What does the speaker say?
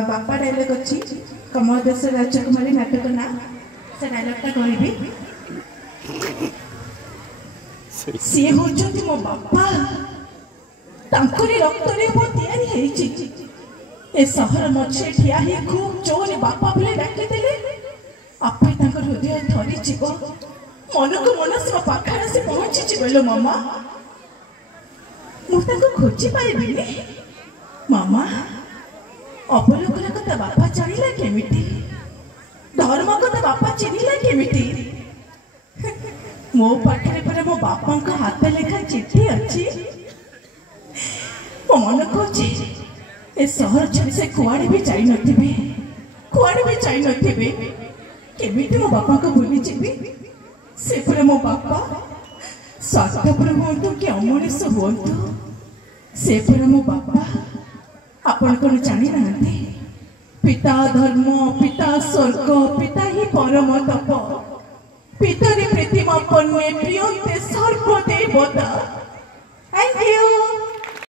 बापा डायलॉग अच्छी कमल दास राजकुमारी नाटक ना से डायलॉगटा कहबी सी होचंती मो बापा तांकरी रक्त रे मो तयारी हेची ए शहर मछे ठिया ही खूब जोरे बापा बोले डाके देले आपे तांकर हृदय थरी जीव मन को मन से पाखरा से पहुंची जीवलो मामा मु ताको खोजी पाइबिनी मामा अपलोकन कथा बापा जानिला केमिटी धर्म कथा बापा चिनिला केमिटी मो पाखरे पर मो बापा को हाथ लेखा चिट्ठी अच्छी मो मन को ए शहर छाड़ी से कुआड़े भी जाई नथिबे केमिटी मो बापा को भूली जीवी से पर मो बापा स्वार्थपर हुंतु कि अमनीष हुंतु से पर मो बापा आपण को जानी ना पिता धर्म पिता स्वर्ग पिता ही परम तप पिता रे प्रतिमा पन्ने प्रियंते सर्वदेवता